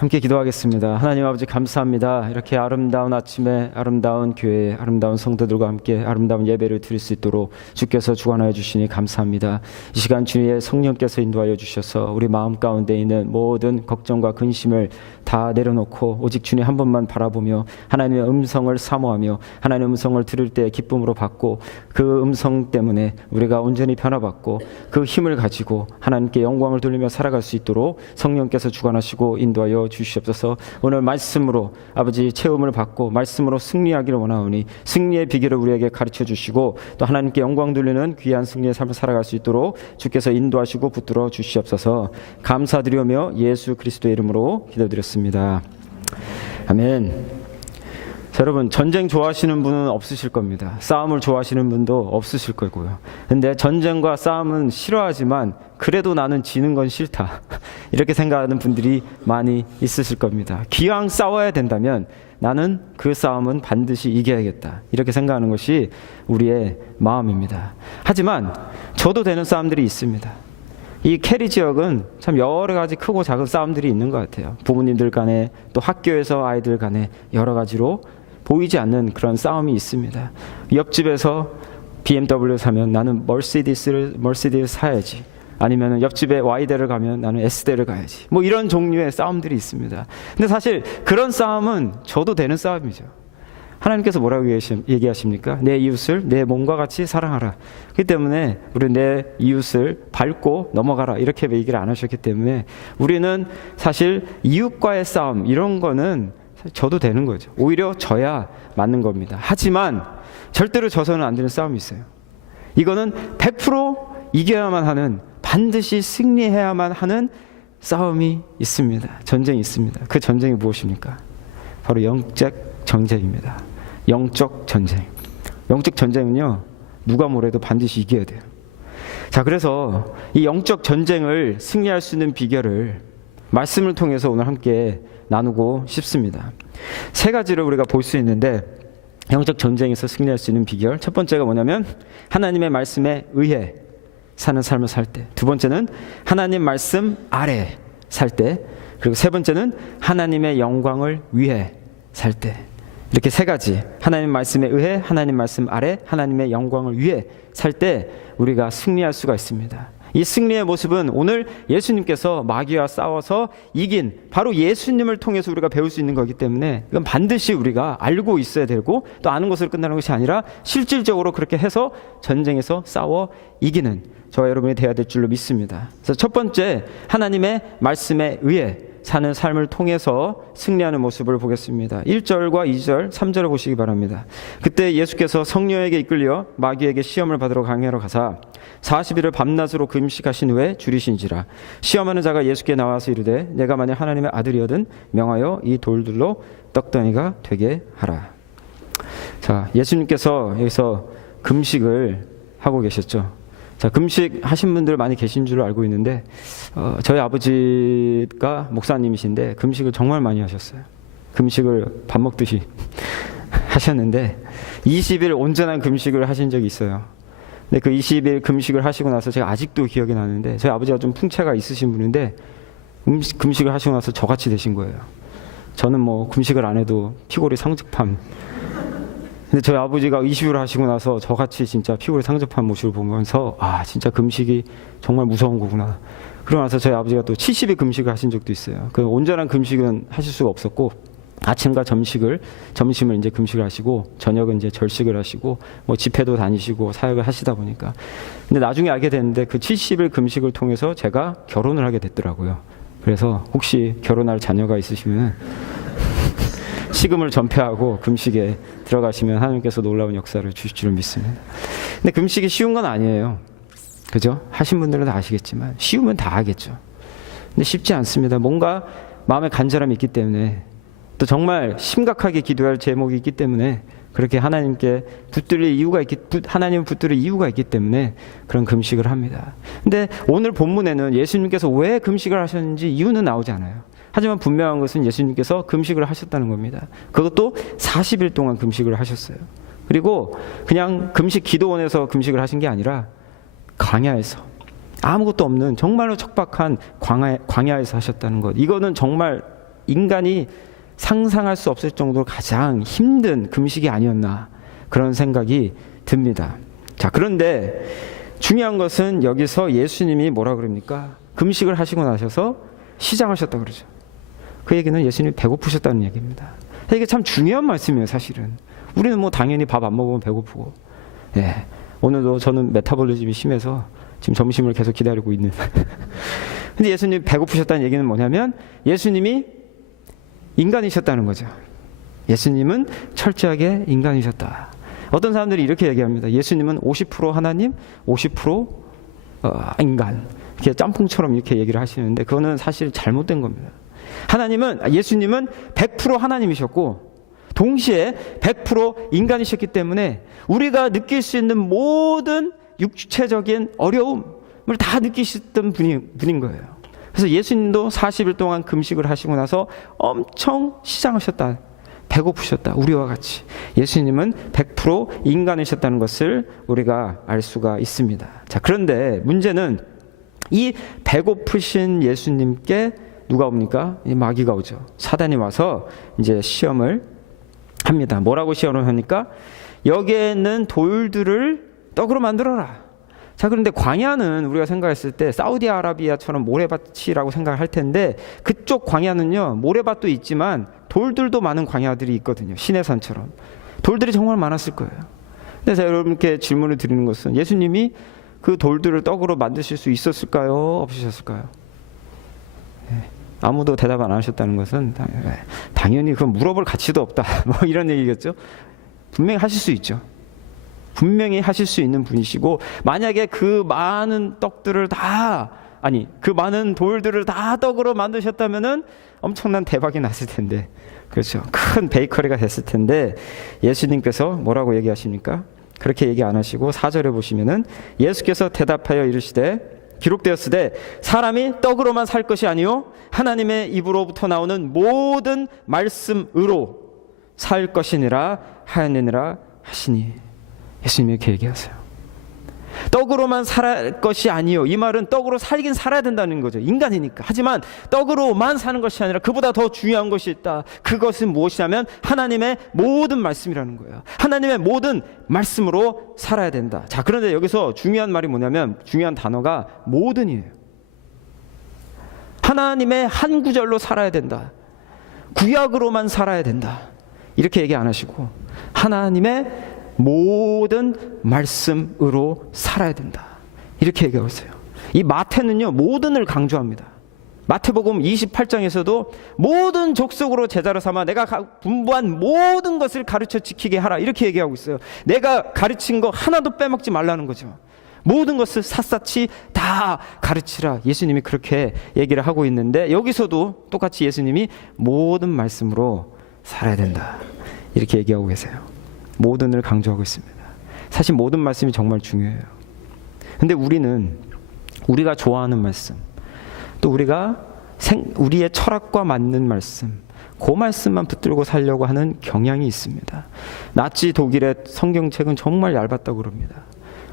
함께 기도하겠습니다. 하나님 아버지 감사합니다. 이렇게 아름다운 아침에 아름다운 교회, 아름다운 성도들과 함께 아름다운 예배를 드릴 수 있도록 주께서 주관하여 주시니 감사합니다. 이 시간 주의 성령께서 인도하여 주셔서 우리 마음 가운데 있는 모든 걱정과 근심을 다 내려놓고 오직 주님 한 번만 바라보며 하나님의 음성을 사모하며 하나님의 음성을 들을 때 기쁨으로 받고 그 음성 때문에 우리가 온전히 변화받고 그 힘을 가지고 하나님께 영광을 돌리며 살아갈 수 있도록 성령께서 주관하시고 인도하여 주시옵소서. 오늘 말씀으로 아버지 체험을 받고 말씀으로 승리하기를 원하오니 승리의 비결을 우리에게 가르쳐 주시고 또 하나님께 영광 돌리는 귀한 승리의 삶을 살아갈 수 있도록 주께서 인도하시고 붙들어 주시옵소서. 감사드리오며 예수 그리스도의 이름으로 기도드렸습니다. 아멘. 자, 여러분 전쟁 좋아하시는 분은 없으실 겁니다. 싸움을 좋아하시는 분도 없으실 거고요. 근데 전쟁과 싸움은 싫어하지만 그래도 나는 지는 건 싫다 이렇게 생각하는 분들이 많이 있으실 겁니다. 기왕 싸워야 된다면 나는 그 싸움은 반드시 이겨야겠다 이렇게 생각하는 것이 우리의 마음입니다. 하지만 저도 되는 싸움들이 있습니다. 이 캐리 지역은 참 여러 가지 크고 작은 싸움들이 있는 것 같아요. 부모님들 간에 또 학교에서 아이들 간에 여러 가지로 보이지 않는 그런 싸움이 있습니다. 옆집에서 BMW 사면 나는 머시디스 사야지. 아니면 옆집에 Y대를 가면 나는 S대를 가야지. 뭐 이런 종류의 싸움들이 있습니다. 근데 사실 그런 싸움은 저도 되는 싸움이죠. 하나님께서 뭐라고 얘기하십니까? 내 이웃을 내 몸과 같이 사랑하라. 그렇기 때문에 우리 내 이웃을 밟고 넘어가라 이렇게 얘기를 안 하셨기 때문에 우리는 사실 이웃과의 싸움 이런 거는 저도 되는 거죠. 오히려 져야 맞는 겁니다. 하지만 절대로 져서는 안 되는 싸움이 있어요. 이거는 100% 이겨야만 하는 반드시 승리해야만 하는 싸움이 있습니다. 전쟁이 있습니다. 그 전쟁이 무엇입니까? 바로 영적 전쟁입니다. 영적 전쟁. 영적 전쟁은요, 누가 뭐래도 반드시 이겨야 돼요. 자, 그래서 이 영적 전쟁을 승리할 수 있는 비결을 말씀을 통해서 오늘 함께 나누고 싶습니다. 세 가지를 우리가 볼 수 있는데 영적 전쟁에서 승리할 수 있는 비결, 첫 번째가 뭐냐면 하나님의 말씀에 의해 사는 삶을 살 때, 두 번째는 하나님 말씀 아래 살 때, 그리고 세 번째는 하나님의 영광을 위해 살 때. 이렇게 세 가지, 하나님 말씀에 의해 하나님 말씀 아래 하나님의 영광을 위해 살 때 우리가 승리할 수가 있습니다. 이 승리의 모습은 오늘 예수님께서 마귀와 싸워서 이긴 바로 예수님을 통해서 우리가 배울 수 있는 거기 때문에 이건 반드시 우리가 알고 있어야 되고 또 아는 것으로 끝나는 것이 아니라 실질적으로 그렇게 해서 전쟁에서 싸워 이기는 저와 여러분이 되어야 될 줄로 믿습니다. 그래서 첫 번째, 하나님의 말씀에 의해 사는 삶을 통해서 승리하는 모습을 보겠습니다. 1절과 2절, 3절을 보시기 바랍니다. 그때 예수께서 성령에게 이끌려 마귀에게 시험을 받으러 강해로 가사 40일을 밤낮으로 금식하신 후에 줄이신지라. 시험하는 자가 예수께 나와서 이르되 내가 만약 하나님의 아들이거든 명하여 이 돌들로 떡더미가 되게 하라. 자, 예수님께서 여기서 금식을 하고 계셨죠. 자, 금식 하신 분들 많이 계신 줄 알고 있는데 저희 아버지가 목사님이신데 금식을 정말 많이 하셨어요. 금식을 밥 먹듯이 하셨는데 20일 온전한 금식을 하신 적이 있어요. 근데 그 20일 금식을 하시고 나서 제가 아직도 기억이 나는데 저희 아버지가 좀 풍채가 있으신 분인데 금식을 하시고 나서 저같이 되신 거예요. 저는 뭐 금식을 안 해도 피골이 상접한, 근데 저희 아버지가 20일 하시고 나서 저같이 진짜 피골이 상접한 모습을 보면서 아, 진짜 금식이 정말 무서운 거구나. 그러고 나서 저희 아버지가 또 70일 금식을 하신 적도 있어요. 그 온전한 금식은 하실 수가 없었고 아침과 점심을 이제 금식을 하시고 저녁은 이제 절식을 하시고 뭐 집회도 다니시고 사역을 하시다 보니까, 근데 나중에 알게 됐는데 그 70일 금식을 통해서 제가 결혼을 하게 됐더라고요. 그래서 혹시 결혼할 자녀가 있으시면 식음을 전폐하고 금식에 들어가시면 하나님께서 놀라운 역사를 주실 줄 믿습니다. 근데 금식이 쉬운 건 아니에요. 그죠? 하신 분들은 다 아시겠지만 쉬우면 다 하겠죠. 근데 쉽지 않습니다. 뭔가 마음에 간절함이 있기 때문에 또 정말 심각하게 기도할 제목이 있기 때문에 그렇게 하나님께 하나님 붙들릴 이유가 있기 때문에 그런 금식을 합니다. 근데 오늘 본문에는 예수님께서 왜 금식을 하셨는지 이유는 나오지 않아요. 하지만 분명한 것은 예수님께서 금식을 하셨다는 겁니다. 그것도 40일 동안 금식을 하셨어요. 그리고 그냥 금식 기도원에서 금식을 하신 게 아니라 광야에서, 아무것도 없는 정말로 척박한 광야에서 하셨다는 것. 이거는 정말 인간이 상상할 수 없을 정도로 가장 힘든 금식이 아니었나 그런 생각이 듭니다. 자, 그런데 중요한 것은 여기서 예수님이 뭐라 그럽니까? 금식을 하시고 나셔서 시장하셨다 그러죠. 그 얘기는 예수님이 배고프셨다는 얘기입니다. 이게 참 중요한 말씀이에요, 사실은. 우리는 뭐 당연히 밥 안 먹으면 배고프고, 예. 오늘도 저는 메타볼리즘이 심해서 지금 점심을 계속 기다리고 있는. 근데 예수님이 배고프셨다는 얘기는 뭐냐면 예수님이 인간이셨다는 거죠. 예수님은 철저하게 인간이셨다. 어떤 사람들이 이렇게 얘기합니다. 예수님은 50% 하나님, 50% 인간. 이렇게 짬뽕처럼 이렇게 얘기를 하시는데 그거는 사실 잘못된 겁니다. 예수님은 100% 하나님이셨고 동시에 100% 인간이셨기 때문에 우리가 느낄 수 있는 모든 육체적인 어려움을 다 느끼셨던 분인 거예요. 그래서 예수님도 40일 동안 금식을 하시고 나서 엄청 시장하셨다. 배고프셨다. 우리와 같이. 예수님은 100% 인간이셨다는 것을 우리가 알 수가 있습니다. 자, 그런데 문제는 이 배고프신 예수님께 누가 옵니까? 이 마귀가 오죠. 사단이 와서 이제 시험을 합니다. 뭐라고 시험을 하니까 여기에 있는 돌들을 떡으로 만들어라. 자, 그런데 광야는 우리가 생각했을 때 사우디아라비아처럼 모래밭이라고 생각할 텐데 그쪽 광야는요, 모래밭도 있지만 돌들도 많은 광야들이 있거든요. 시내산처럼. 돌들이 정말 많았을 거예요. 근데 제가 여러분께 질문을 드리는 것은 예수님이 그 돌들을 떡으로 만드실 수 있었을까요? 없으셨을까요? 아무도 대답 안 하셨다는 것은 당연히 그건 물어볼 가치도 없다. 뭐 이런 얘기겠죠. 분명히 하실 수 있죠. 분명히 하실 수 있는 분이시고 만약에 그 많은 그 많은 돌들을 다 떡으로 만드셨다면은 엄청난 대박이 났을 텐데, 그렇죠. 큰 베이커리가 됐을 텐데 예수님께서 뭐라고 얘기하십니까? 그렇게 얘기 안 하시고 4절에 보시면은 예수께서 대답하여 이르시되 기록되었으되 사람이 떡으로만 살 것이 아니요 하나님의 입으로부터 나오는 모든 말씀으로 살 것이니라 하였느니라 하시니. 예수님이 이렇게 얘기하세요. 떡으로만 살 것이 아니요. 이 말은 떡으로 살긴 살아야 된다는 거죠. 인간이니까. 하지만 떡으로만 사는 것이 아니라 그보다 더 중요한 것이 있다. 그것은 무엇이냐면 하나님의 모든 말씀이라는 거예요. 하나님의 모든 말씀으로 살아야 된다. 자, 그런데 여기서 중요한 말이 뭐냐면 중요한 단어가 모든이에요. 하나님의 한 구절로 살아야 된다. 구약으로만 살아야 된다. 이렇게 얘기 안 하시고 하나님의 모든 말씀으로 살아야 된다. 이렇게 얘기하고 있어요. 이 마태는요, 모든을 강조합니다. 마태복음 28장에서도 모든 족속으로 제자로 삼아 내가 분부한 모든 것을 가르쳐 지키게 하라. 이렇게 얘기하고 있어요. 내가 가르친 거 하나도 빼먹지 말라는 거죠. 모든 것을 샅샅이 다 가르치라. 예수님이 그렇게 얘기를 하고 있는데 여기서도 똑같이 예수님이 모든 말씀으로 살아야 된다. 이렇게 얘기하고 계세요. 모든을 강조하고 있습니다. 사실 모든 말씀이 정말 중요해요. 근데 우리가 좋아하는 말씀, 또 우리의 철학과 맞는 말씀, 그 말씀만 붙들고 살려고 하는 경향이 있습니다. 나치 독일의 성경책은 정말 얇았다고 그럽니다.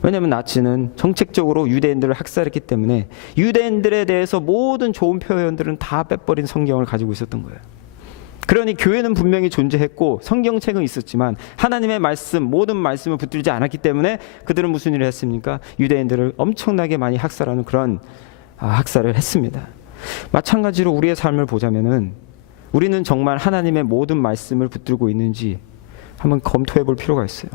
왜냐하면 나치는 정책적으로 유대인들을 학살했기 때문에 유대인들에 대해서 모든 좋은 표현들은 다 빼버린 성경을 가지고 있었던 거예요. 그러니 교회는 분명히 존재했고 성경책은 있었지만 하나님의 말씀, 모든 말씀을 붙들지 않았기 때문에 그들은 무슨 일을 했습니까? 유대인들을 엄청나게 많이 학살하는 그런 학살을 했습니다. 마찬가지로 우리의 삶을 보자면은 우리는 정말 하나님의 모든 말씀을 붙들고 있는지 한번 검토해 볼 필요가 있어요.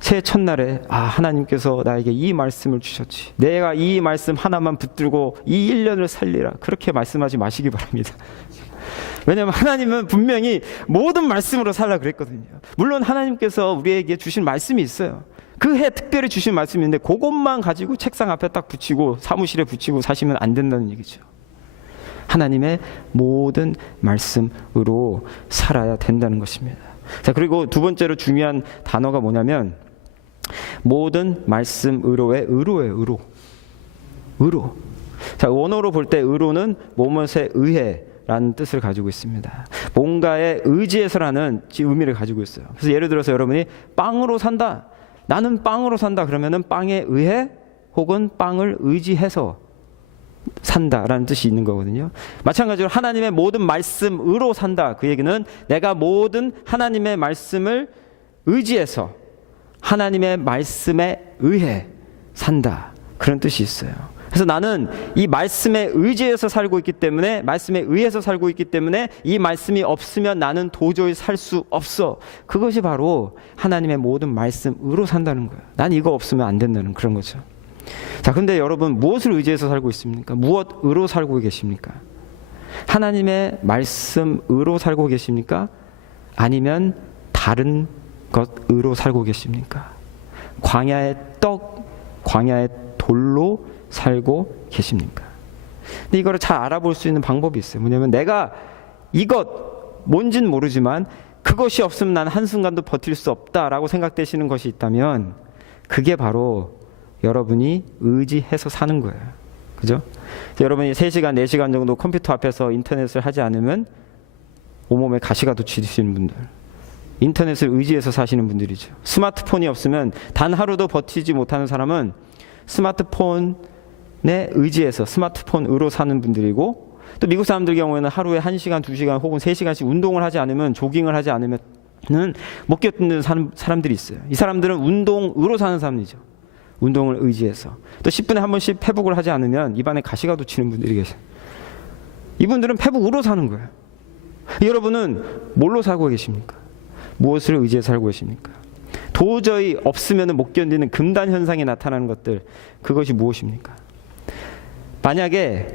새해 첫날에 하나님께서 나에게 이 말씀을 주셨지. 내가 이 말씀 하나만 붙들고 이 1년을 살리라. 그렇게 말씀하지 마시기 바랍니다. 왜냐하면 하나님은 분명히 모든 말씀으로 살라 그랬거든요. 물론 하나님께서 우리에게 주신 말씀이 있어요. 그 해 특별히 주신 말씀이 있는데 그것만 가지고 책상 앞에 딱 붙이고 사무실에 붙이고 사시면 안 된다는 얘기죠. 하나님의 모든 말씀으로 살아야 된다는 것입니다. 자, 그리고 두 번째로 중요한 단어가 뭐냐면 모든 말씀으로의 의로예요. 의로. 자, 원어로 볼 때 의로는 뭐뭇에 의해 라는 뜻을 가지고 있습니다. 뭔가에 의지해서라는 의미를 가지고 있어요. 그래서 예를 들어서 여러분이 빵으로 산다. 나는 빵으로 산다. 그러면은 빵에 의해 혹은 빵을 의지해서 산다라는 뜻이 있는 거거든요. 마찬가지로 하나님의 모든 말씀으로 산다. 그 얘기는 내가 모든 하나님의 말씀을 의지해서 하나님의 말씀에 의해 산다. 그런 뜻이 있어요. 그래서 나는 이 말씀에 의지해서 살고 있기 때문에, 말씀에 의해서 살고 있기 때문에 이 말씀이 없으면 나는 도저히 살 수 없어. 그것이 바로 하나님의 모든 말씀으로 산다는 거예요. 난 이거 없으면 안 된다는 그런 거죠. 자, 근데 여러분 무엇을 의지해서 살고 있습니까? 무엇으로 살고 계십니까? 하나님의 말씀으로 살고 계십니까? 아니면 다른 것으로 살고 계십니까? 광야의 떡, 광야의 돌로 살고 계십니까? 근데 이거를 잘 알아볼 수 있는 방법이 있어요. 뭐냐면 내가 이것 뭔진 모르지만 그것이 없으면 난 한순간도 버틸 수 없다라고 생각되시는 것이 있다면 그게 바로 여러분이 의지해서 사는 거예요. 그죠? 여러분이 3시간, 4시간 정도 컴퓨터 앞에서 인터넷을 하지 않으면 온몸에 가시가 돋치시는 분들, 인터넷을 의지해서 사시는 분들이죠. 스마트폰이 없으면 단 하루도 버티지 못하는 사람은 스마트폰에 의지해서 스마트폰으로 사는 분들이고, 또 미국 사람들 경우에는 하루에 1시간, 2시간 혹은 3시간씩 운동을 하지 않으면, 조깅을 하지 않으면 못 견디는 사람들이 있어요. 이 사람들은 운동으로 사는 사람이죠. 운동을 의지해서. 또 10분에 한 번씩 페북을 하지 않으면 입안에 가시가 돋치는 분들이 계세요. 이분들은 페북으로 사는 거예요. 여러분은 뭘로 살고 계십니까? 무엇을 의지해 살고 계십니까? 도저히 없으면 못 견디는 금단 현상이 나타나는 것들, 그것이 무엇입니까? 만약에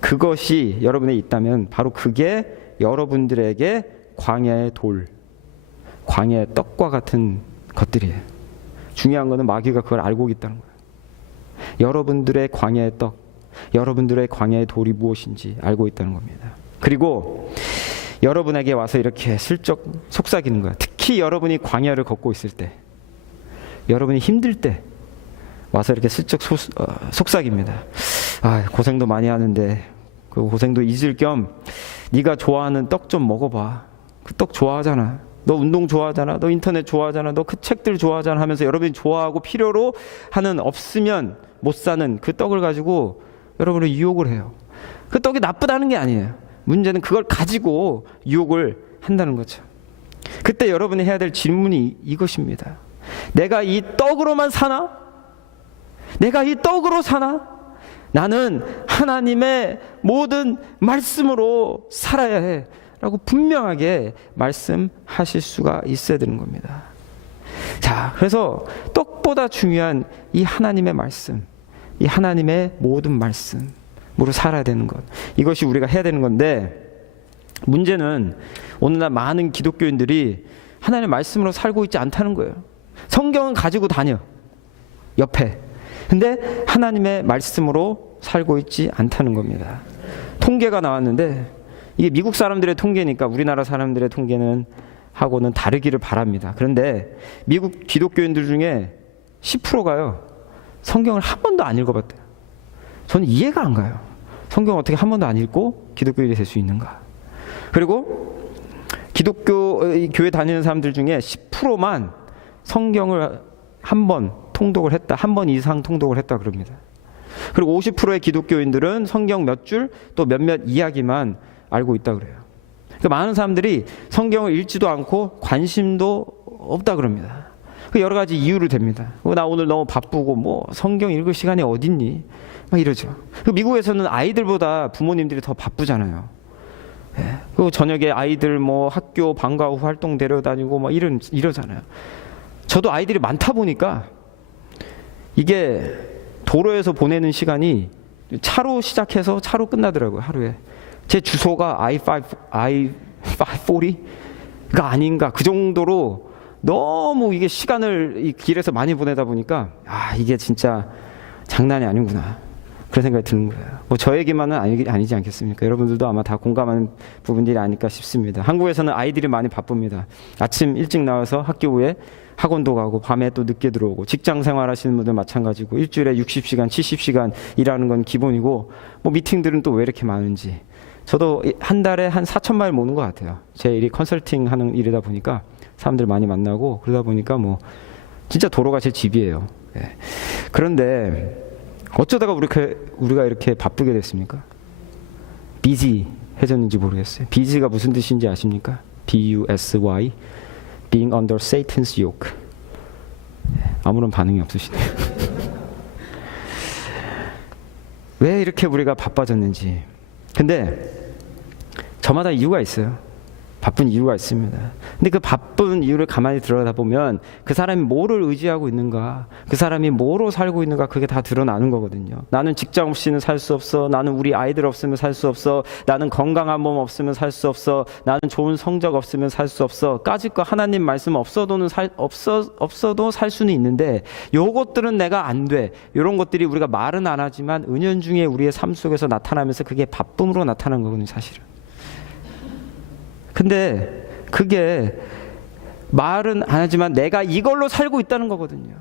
그것이 여러분에 있다면 바로 그게 여러분들에게 광야의 돌, 광야의 떡과 같은 것들이에요. 중요한 것은 마귀가 그걸 알고 있다는 거예요. 여러분들의 광야의 떡, 여러분들의 광야의 돌이 무엇인지 알고 있다는 겁니다. 그리고 여러분에게 와서 이렇게 슬쩍 속삭이는 거야. 특히 여러분이 광야를 걷고 있을 때, 여러분이 힘들 때 와서 이렇게 슬쩍 속삭입니다. 아, 고생도 많이 하는데 그 고생도 잊을 겸 네가 좋아하는 떡 좀 먹어봐. 그 떡 좋아하잖아. 너 운동 좋아하잖아. 너 인터넷 좋아하잖아. 너 그 책들 좋아하잖아 하면서 여러분이 좋아하고 필요로 하는, 없으면 못 사는 그 떡을 가지고 여러분을 유혹을 해요. 그 떡이 나쁘다는 게 아니에요. 문제는 그걸 가지고 유혹을 한다는 거죠. 그때 여러분이 해야 될 질문이 이것입니다. 내가 이 떡으로만 사나? 내가 이 떡으로 사나? 나는 하나님의 모든 말씀으로 살아야 해 라고 분명하게 말씀하실 수가 있어야 되는 겁니다. 자, 그래서 떡보다 중요한 이 하나님의 말씀, 이 하나님의 모든 말씀으로 살아야 되는 것, 이것이 우리가 해야 되는 건데, 문제는 오늘날 많은 기독교인들이 하나님의 말씀으로 살고 있지 않다는 거예요. 성경은 가지고 다녀, 옆에. 근데 하나님의 말씀으로 살고 있지 않다는 겁니다. 통계가 나왔는데, 이게 미국 사람들의 통계니까 우리나라 사람들의 통계는 하고는 다르기를 바랍니다. 그런데 미국 기독교인들 중에 10%가요 성경을 한 번도 안 읽어봤대요. 저는 이해가 안 가요. 성경을 어떻게 한 번도 안 읽고 기독교인이 될 수 있는가. 그리고 기독교 교회 다니는 사람들 중에 10%만 성경을 한 번 통독을 했다, 한 번 이상 통독을 했다 그럽니다. 그리고 50%의 기독교인들은 성경 몇 줄 또 몇몇 이야기만 알고 있다 그래요. 그러니까 많은 사람들이 성경을 읽지도 않고 관심도 없다 그럽니다. 그 여러 가지 이유를 댑니다. 나 오늘 너무 바쁘고 뭐 성경 읽을 시간이 어딨니? 막 이러죠. 미국에서는 아이들보다 부모님들이 더 바쁘잖아요. 예. 그리고 저녁에 아이들 뭐 학교 방과 후 활동 데려다니고 막 이러잖아요. 저도 아이들이 많다 보니까 이게 도로에서 보내는 시간이 차로 시작해서 차로 끝나더라고요. 하루에. 제 주소가 I-540가 아닌가, 그 정도로 너무 이게 시간을 이 길에서 많이 보내다 보니까 이게 진짜 장난이 아니구나, 그런 생각이 드는 거예요. 뭐 저에게만은 아니지 않겠습니까? 여러분들도 아마 다 공감하는 부분들이 아닐까 싶습니다. 한국에서는 아이들이 많이 바쁩니다. 아침 일찍 나와서 학교 후에 학원도 가고 밤에 또 늦게 들어오고, 직장 생활하시는 분들 마찬가지고, 일주일에 60시간, 70시간 일하는 건 기본이고, 뭐 미팅들은 또 왜 이렇게 많은지. 저도 한 달에 한 4,000마일 모는 것 같아요. 제 일이 컨설팅 하는 일이다 보니까 사람들 많이 만나고 그러다 보니까 뭐 진짜 도로가 제 집이에요. 예. 그런데 어쩌다가 우리가 이렇게 바쁘게 됐습니까? 비지해졌는지 모르겠어요. 비지가 무슨 뜻인지 아십니까? B-U-S-Y, being under Satan's yoke. 아무런 반응이 없으시네요. 왜 이렇게 우리가 바빠졌는지. 근데 저마다 이유가 있어요. 바쁜 이유가 있습니다. 근데 그 바쁜 이유를 가만히 들여다보면 그 사람이 뭐를 의지하고 있는가, 그 사람이 뭐로 살고 있는가, 그게 다 드러나는 거거든요. 나는 직장 없이는 살 수 없어. 나는 우리 아이들 없으면 살 수 없어. 나는 건강한 몸 없으면 살 수 없어. 나는 좋은 성적 없으면 살 수 없어. 까짓 거 하나님 말씀 없어도 살 수는 있는데 요것들은 내가 안 돼. 이런 것들이 우리가 말은 안 하지만 은연중에 우리의 삶 속에서 나타나면서 그게 바쁨으로 나타나는 거거든요, 사실은. 근데 그게 말은 안 하지만 내가 이걸로 살고 있다는 거거든요.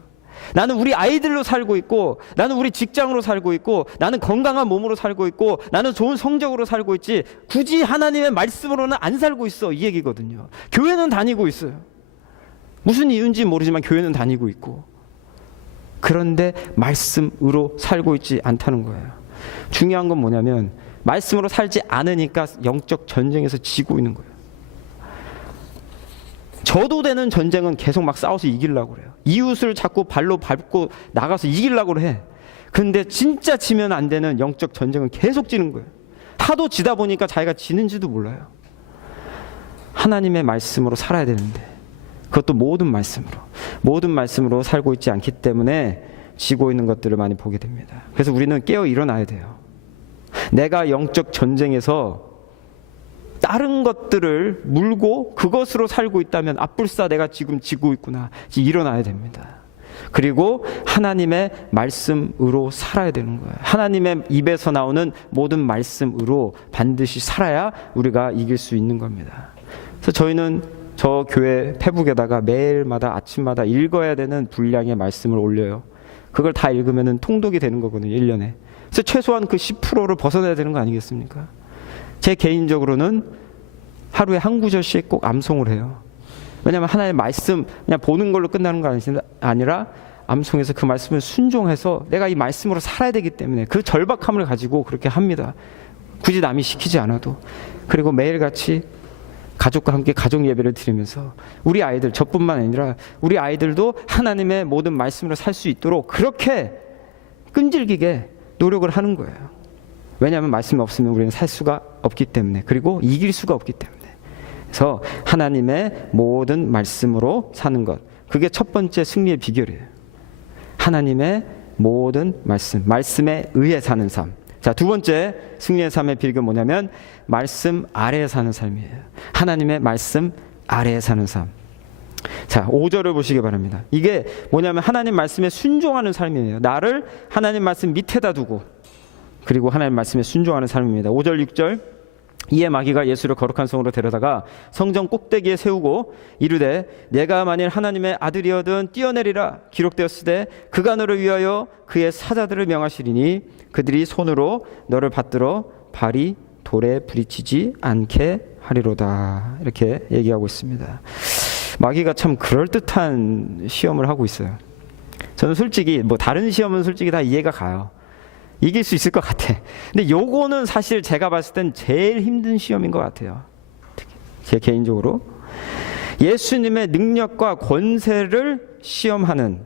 나는 우리 아이들로 살고 있고, 나는 우리 직장으로 살고 있고, 나는 건강한 몸으로 살고 있고, 나는 좋은 성적으로 살고 있지, 굳이 하나님의 말씀으로는 안 살고 있어, 이 얘기거든요. 교회는 다니고 있어요. 무슨 이유인지 모르지만 교회는 다니고 있고, 그런데 말씀으로 살고 있지 않다는 거예요. 중요한 건 뭐냐면 말씀으로 살지 않으니까 영적 전쟁에서 지고 있는 거예요. 저도 되는 전쟁은 계속 막 싸워서 이기려고 그래요. 이웃을 자꾸 발로 밟고 나가서 이기려고 해. 근데 진짜 지면 안 되는 영적 전쟁은 계속 지는 거예요. 하도 지다 보니까 자기가 지는지도 몰라요. 하나님의 말씀으로 살아야 되는데, 그것도 모든 말씀으로 살고 있지 않기 때문에 지고 있는 것들을 많이 보게 됩니다. 그래서 우리는 깨어 일어나야 돼요. 내가 영적 전쟁에서 다른 것들을 물고 그것으로 살고 있다면, 아뿔싸 내가 지금 지고 있구나, 일어나야 됩니다. 그리고 하나님의 말씀으로 살아야 되는 거예요. 하나님의 입에서 나오는 모든 말씀으로 반드시 살아야 우리가 이길 수 있는 겁니다. 그래서 저희는 저 교회 페북에다가 매일마다 아침마다 읽어야 되는 분량의 말씀을 올려요. 그걸 다 읽으면 통독이 되는 거거든요, 1년에. 그래서 최소한 그 10%를 벗어나야 되는 거 아니겠습니까? 제 개인적으로는 하루에 한 구절씩 꼭 암송을 해요. 왜냐하면 하나님의 말씀 그냥 보는 걸로 끝나는 거 아니라 암송해서 그 말씀을 순종해서 내가 이 말씀으로 살아야 되기 때문에 그 절박함을 가지고 그렇게 합니다. 굳이 남이 시키지 않아도. 그리고 매일같이 가족과 함께 가족 예배를 드리면서 우리 아이들, 저뿐만 아니라 우리 아이들도 하나님의 모든 말씀으로 살 수 있도록 그렇게 끈질기게 노력을 하는 거예요. 왜냐하면 말씀이 없으면 우리는 살 수가 없기 때문에, 그리고 이길 수가 없기 때문에. 그래서 하나님의 모든 말씀으로 사는 것, 그게 첫 번째 승리의 비결이에요. 하나님의 모든 말씀에 의해 사는 삶. 자, 두 번째 승리의 삶의 비결은 뭐냐면 말씀 아래에 사는 삶이에요. 하나님의 말씀 아래에 사는 삶. 자, 5절을 보시기 바랍니다. 이게 뭐냐면 하나님 말씀에 순종하는 삶이에요. 나를 하나님 말씀 밑에다 두고, 그리고 하나님 말씀에 순종하는 삶입니다. 5절 6절. 이에 마귀가 예수를 거룩한 성으로 데려다가 성전 꼭대기에 세우고 이르되 내가 만일 하나님의 아들이어든 뛰어내리라. 기록되었으되 그가 너를 위하여 그의 사자들을 명하시리니 그들이 손으로 너를 받들어 발이 돌에 부딪히지 않게 하리로다. 이렇게 얘기하고 있습니다. 마귀가 참 그럴듯한 시험을 하고 있어요. 저는 솔직히 다른 시험은 솔직히 다 이해가 가요. 이길 수 있을 것 같아. 근데 요거는 사실 제가 봤을 땐 제일 힘든 시험인 것 같아요. 제 개인적으로. 예수님의 능력과 권세를 시험하는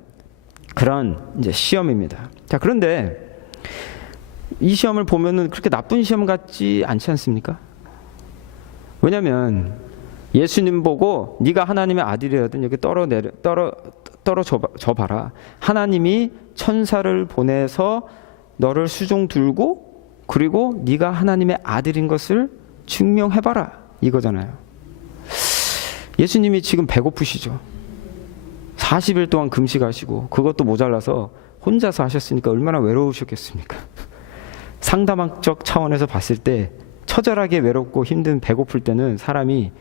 그런 이제 시험입니다. 자, 그런데 이 시험을 보면은 그렇게 나쁜 시험 같지 않지 않습니까? 왜냐면 예수님 보고 네가 하나님의 아들이라든 여기 떨어져 봐라. 하나님이 천사를 보내서 너를 수종 들고 그리고 네가 하나님의 아들인 것을 증명해봐라, 이거잖아요. 예수님이 지금 배고프시죠. 40일 동안 금식하시고 그것도 모자라서 혼자서 하셨으니까 얼마나 외로우셨겠습니까? 상담학적 차원에서 봤을 때 처절하게 외롭고 힘든 배고플 때는 사람이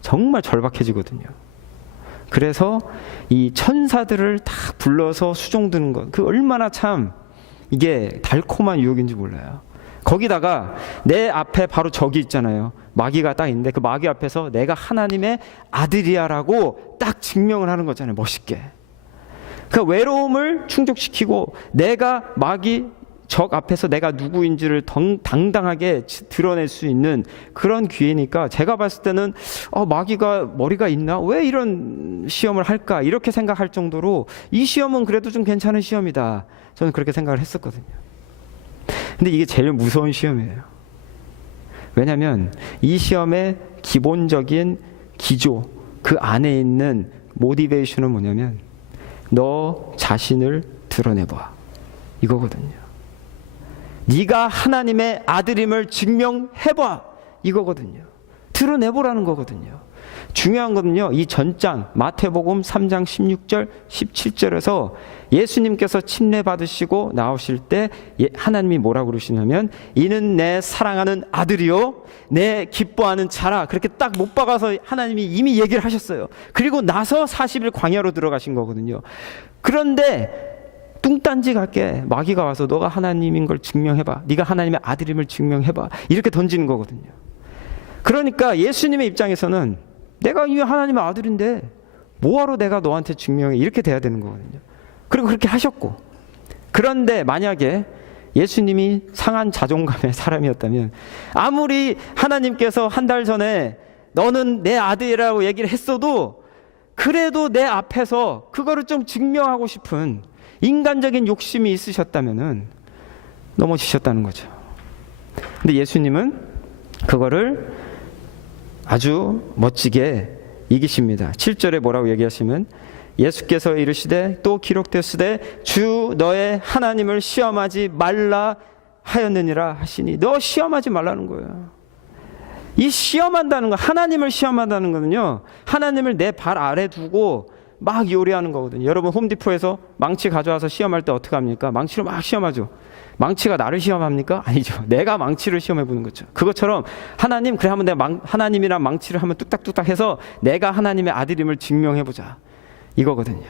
정말 절박해지거든요. 그래서 이 천사들을 다 불러서 수종드는 것, 그 얼마나 참 이게 달콤한 유혹인지 몰라요. 거기다가 내 앞에 바로 적이 있잖아요. 마귀가 딱 있는데 그 마귀 앞에서 내가 하나님의 아들이야라고 딱 증명을 하는 거잖아요. 멋있게. 그 외로움을 충족시키고 내가 마귀 적 앞에서 내가 누구인지를 당당하게 드러낼 수 있는 그런 기회니까 제가 봤을 때는 마귀가 머리가 있나? 왜 이런 시험을 할까? 이렇게 생각할 정도로 이 시험은 그래도 좀 괜찮은 시험이다. 저는 그렇게 생각을 했었거든요. 근데 이게 제일 무서운 시험이에요. 왜냐하면 이 시험의 기본적인 기조, 그 안에 있는 모티베이션은 뭐냐면 너 자신을 드러내봐, 이거거든요. 네가 하나님의 아들임을 증명해봐, 이거거든요. 드러내보라는 거거든요. 중요한 거는요, 이 전장 마태복음 3장 16절 17절에서 예수님께서 침례 받으시고 나오실 때 하나님이 뭐라고 그러시냐면 이는 내 사랑하는 아들이요 내 기뻐하는 자라, 그렇게 딱 못 박아서 하나님이 이미 얘기를 하셨어요. 그리고 나서 40일 광야로 들어가신 거거든요. 그런데 뚱딴지 같게 마귀가 와서 너가 하나님인 걸 증명해봐, 네가 하나님의 아들임을 증명해봐, 이렇게 던지는 거거든요. 그러니까 예수님의 입장에서는 내가 이 하나님의 아들인데 뭐하러 내가 너한테 증명해, 이렇게 돼야 되는 거거든요. 그리고 그렇게 하셨고, 그런데 만약에 예수님이 상한 자존감의 사람이었다면 아무리 하나님께서 한 달 전에 너는 내 아들이라고 얘기를 했어도 그래도 내 앞에서 그거를 좀 증명하고 싶은 인간적인 욕심이 있으셨다면은 넘어지셨다는 거죠. 근데 예수님은 그거를 아주 멋지게 이기십니다. 7절에 뭐라고 얘기하시면 예수께서 이르시되 또 기록되었으되 주 너의 하나님을 시험하지 말라 하였느니라 하시니, 너 시험하지 말라는 거예요. 이 시험한다는 거, 하나님을 시험한다는 거는요, 하나님을 내 발 아래 두고 막 요리하는 거거든요. 여러분 홈디포에서 망치 가져와서 시험할 때 어떻게 합니까? 망치로 막 시험하죠. 망치가 나를 시험합니까? 아니죠. 내가 망치를 시험해 보는 거죠. 그것처럼 하나님, 그래 하면 내가 하나님이랑 망치를 한번 뚝딱뚝딱 해서 내가 하나님의 아들임을 증명해 보자, 이거거든요.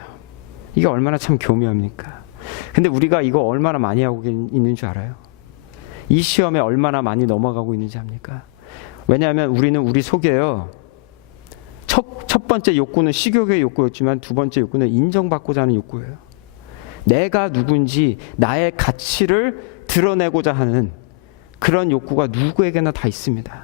이게 얼마나 참 교묘합니까? 근데 우리가 이거 얼마나 많이 하고 있는 줄 알아요? 이 시험에 얼마나 많이 넘어가고 있는지 압니까? 왜냐하면 우리는 우리 속에요, 첫 번째 욕구는 식욕의 욕구였지만 두 번째 욕구는 인정받고자 하는 욕구예요. 내가 누군지 나의 가치를 드러내고자 하는 그런 욕구가 누구에게나 다 있습니다.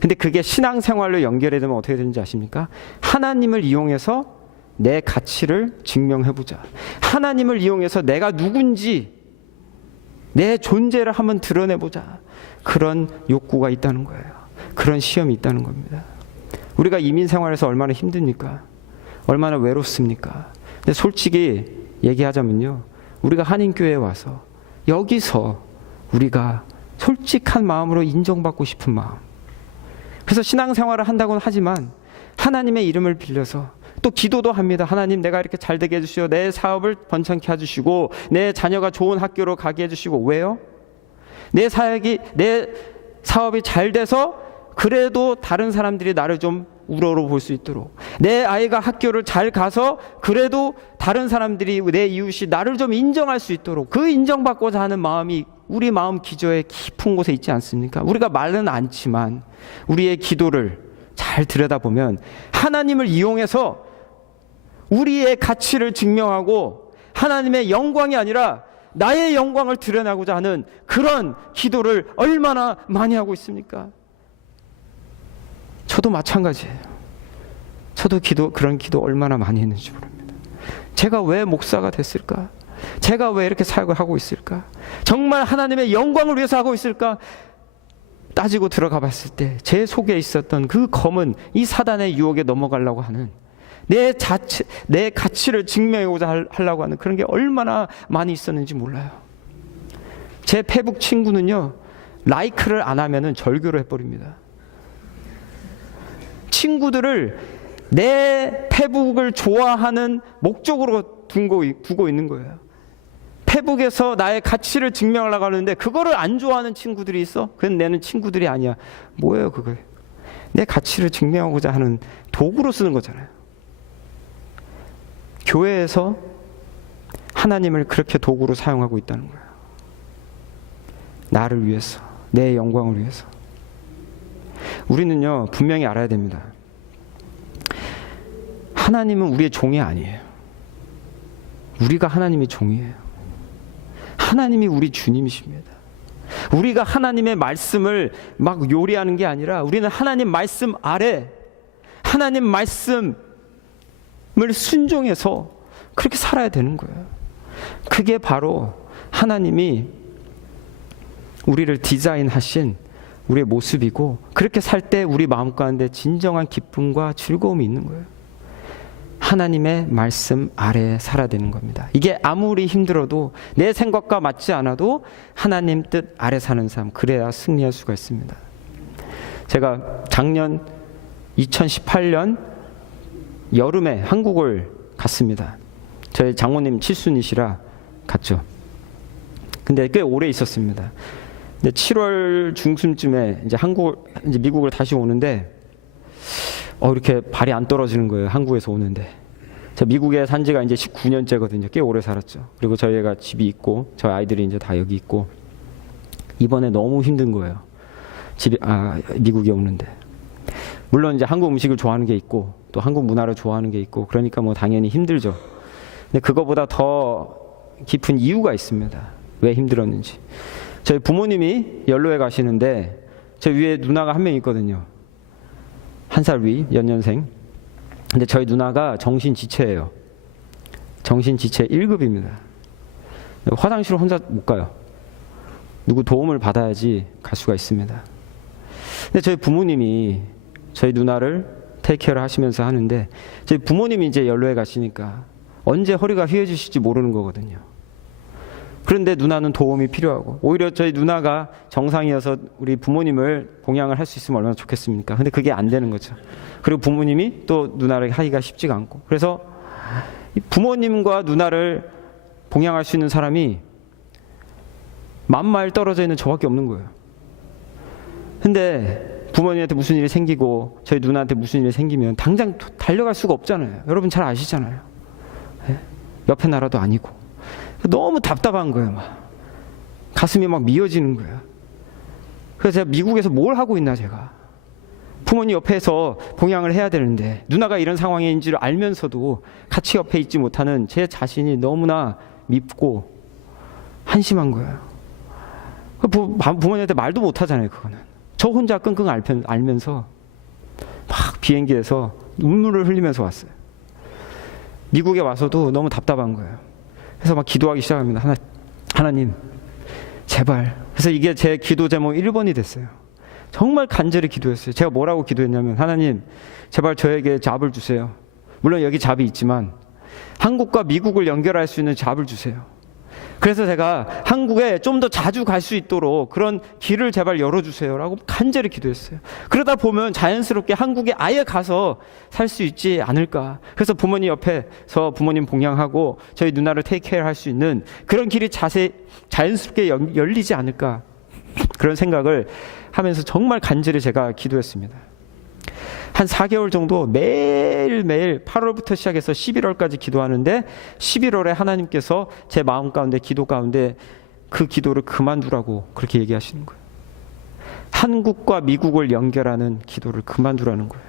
근데 그게 신앙생활로 연결이 되면 어떻게 되는지 아십니까? 하나님을 이용해서 내 가치를 증명해보자, 하나님을 이용해서 내가 누군지 내 존재를 한번 드러내보자, 그런 욕구가 있다는 거예요. 그런 시험이 있다는 겁니다. 우리가 이민 생활에서 얼마나 힘듭니까? 얼마나 외롭습니까? 근데 솔직히 얘기하자면요, 우리가 한인교회에 와서 여기서 우리가 솔직한 마음으로 인정받고 싶은 마음, 그래서 신앙생활을 한다고는 하지만 하나님의 이름을 빌려서 또 기도도 합니다. 하나님, 내가 이렇게 잘 되게 해주시고 내 사업을 번창케 해주시고 내 자녀가 좋은 학교로 가게 해주시고. 왜요? 내 사업이 잘 돼서 그래도 다른 사람들이 나를 좀 우러러 볼 수 있도록, 내 아이가 학교를 잘 가서 그래도 다른 사람들이, 내 이웃이 나를 좀 인정할 수 있도록, 그 인정받고자 하는 마음이 우리 마음 기저에 깊은 곳에 있지 않습니까? 우리가 말은 않지만 우리의 기도를 잘 들여다보면 하나님을 이용해서 우리의 가치를 증명하고 하나님의 영광이 아니라 나의 영광을 드러내고자 하는 그런 기도를 얼마나 많이 하고 있습니까? 저도 마찬가지예요. 저도 그런 기도 얼마나 많이 했는지 모릅니다. 제가 왜 목사가 됐을까? 제가 왜 이렇게 사역을 하고 있을까? 정말 하나님의 영광을 위해서 하고 있을까? 따지고 들어가 봤을 때 제 속에 있었던 그 검은 이 사단의 유혹에 넘어가려고 하는 내 가치를 증명하고자 하려고 하는 그런 게 얼마나 많이 있었는지 몰라요. 제 페북 친구는요, 라이크를 안 하면은 절교를 해버립니다. 친구들을 내 페북을 좋아하는 목적으로 두고 있는 거예요. 페북에서 나의 가치를 증명하려고 하는데 그거를 안 좋아하는 친구들이 있어? 그건 내는 친구들이 아니야. 뭐예요 그거? 내 가치를 증명하고자 하는 도구로 쓰는 거잖아요. 교회에서 하나님을 그렇게 도구로 사용하고 있다는 거예요. 나를 위해서, 내 영광을 위해서. 우리는요, 분명히 알아야 됩니다. 하나님은 우리의 종이 아니에요. 우리가 하나님의 종이에요. 하나님이 우리 주님이십니다. 우리가 하나님의 말씀을 막 요리하는 게 아니라 우리는 하나님 말씀 아래 하나님 말씀을 순종해서 그렇게 살아야 되는 거예요. 그게 바로 하나님이 우리를 디자인하신 우리의 모습이고, 그렇게 살 때 우리 마음 가운데 진정한 기쁨과 즐거움이 있는 거예요. 하나님의 말씀 아래에 살아야 되는 겁니다. 이게 아무리 힘들어도, 내 생각과 맞지 않아도 하나님 뜻 아래 사는 삶, 그래야 승리할 수가 있습니다. 제가 작년 2018년 여름에 한국을 갔습니다. 저희 장모님 칠순이시라 갔죠. 근데 꽤 오래 있었습니다. 근데 7월 중순쯤에 이제 미국을 다시 오는데 이렇게 발이 안 떨어지는 거예요. 한국에서 오는데. 제가 미국에 산 지가 이제 19년째거든요. 꽤 오래 살았죠. 그리고 저희가 집이 있고 저희 아이들이 이제 다 여기 있고, 이번에 너무 힘든 거예요. 미국에 오는데. 물론 이제 한국 음식을 좋아하는 게 있고 또 한국 문화를 좋아하는 게 있고, 그러니까 뭐 당연히 힘들죠. 근데 그거보다 더 깊은 이유가 있습니다. 왜 힘들었는지. 저희 부모님이 연로에 가시는데 저 위에 누나가 한 명 있거든요. 1살 위, 연년생. 근데 저희 누나가 정신지체예요. 정신지체 1급입니다. 화장실 혼자 못 가요. 누구 도움을 받아야지 갈 수가 있습니다. 근데 저희 부모님이 저희 누나를 테이크케어를 하시면서 하는데, 저희 부모님이 이제 연로에 가시니까 언제 허리가 휘어지실지 모르는 거거든요. 그런데 누나는 도움이 필요하고, 오히려 저희 누나가 정상이어서 우리 부모님을 봉양을 할 수 있으면 얼마나 좋겠습니까? 근데 그게 안 되는 거죠. 그리고 부모님이 또 누나를 하기가 쉽지가 않고, 그래서 부모님과 누나를 봉양할 수 있는 사람이 만마일 떨어져 있는 저밖에 없는 거예요. 근데 부모님한테 무슨 일이 생기고 저희 누나한테 무슨 일이 생기면 당장 달려갈 수가 없잖아요. 여러분 잘 아시잖아요. 네? 옆에 나라도 아니고. 너무 답답한 거예요. 막 가슴이 막 미어지는 거예요. 그래서 제가 미국에서 뭘 하고 있나, 제가 부모님 옆에서 봉양을 해야 되는데 누나가 이런 상황인 줄 알면서도 같이 옆에 있지 못하는 제 자신이 너무나 밉고 한심한 거예요. 부모님한테 말도 못 하잖아요. 그거는 저 혼자 끙끙 앓면서 막 비행기에서 눈물을 흘리면서 왔어요. 미국에 와서도 너무 답답한 거예요. 그래서 막 기도하기 시작합니다. 하나님 제발. 그래서 이게 제 기도 제목 1번이 됐어요. 정말 간절히 기도했어요. 제가 뭐라고 기도했냐면, 하나님 제발 저에게 잡을 주세요. 물론 여기 잡이 있지만 한국과 미국을 연결할 수 있는 잡을 주세요. 그래서 제가 한국에 좀 더 자주 갈 수 있도록 그런 길을 제발 열어주세요 라고 간절히 기도했어요. 그러다 보면 자연스럽게 한국에 아예 가서 살 수 있지 않을까. 그래서 부모님 옆에서 부모님 봉양하고 저희 누나를 테이크케어 할 수 있는 그런 길이 자연스럽게 열리지 않을까, 그런 생각을 하면서 정말 간절히 제가 기도했습니다. 한 4개월 정도 매일매일 8월부터 시작해서 11월까지 기도하는데, 11월에 하나님께서 제 마음 가운데, 기도 가운데 그 기도를 그만두라고 그렇게 얘기하시는 거예요. 한국과 미국을 연결하는 기도를 그만두라는 거예요.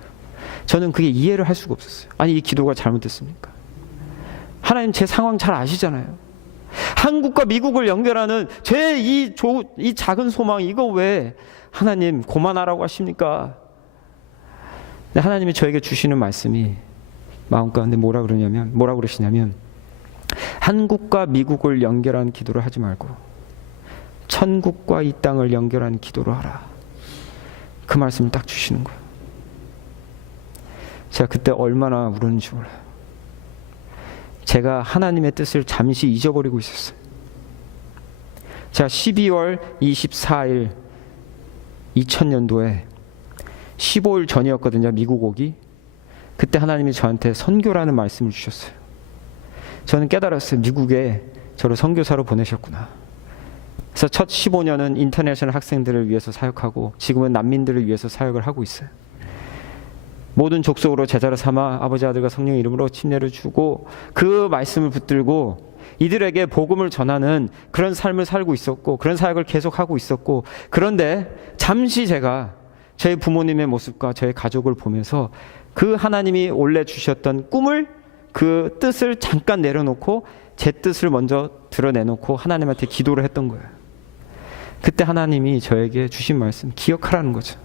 저는 그게 이해를 할 수가 없었어요. 아니, 이 기도가 잘못됐습니까? 하나님 제 상황 잘 아시잖아요. 한국과 미국을 연결하는 제 이 작은 소망, 이거 왜 하나님 고만하라고 하십니까? 하나님이 저에게 주시는 말씀이 마음 가운데 뭐라 그러시냐면 한국과 미국을 연결한 기도를 하지 말고 천국과 이 땅을 연결한 기도를 하라. 그 말씀을 딱 주시는 거예요. 제가 그때 얼마나 울었는지 몰라요. 제가 하나님의 뜻을 잠시 잊어버리고 있었어요. 제가 12월 24일 2000년도에 15일 전이었거든요. 미국 오기. 그때 하나님이 저한테 선교라는 말씀을 주셨어요. 저는 깨달았어요. 미국에 저를 선교사로 보내셨구나. 그래서 첫 15년은 인터내셔널 학생들을 위해서 사역하고, 지금은 난민들을 위해서 사역을 하고 있어요. 모든 족속으로 제자를 삼아 아버지, 아들과 성령의 이름으로 침례를 주고, 그 말씀을 붙들고 이들에게 복음을 전하는 그런 삶을 살고 있었고, 그런 사역을 계속하고 있었고, 그런데 잠시 제가 제 부모님의 모습과 저의 가족을 보면서 그 하나님이 원래 주셨던 꿈을, 그 뜻을 잠깐 내려놓고 제 뜻을 먼저 드러내놓고 하나님한테 기도를 했던 거예요. 그때 하나님이 저에게 주신 말씀, 기억하라는 거죠.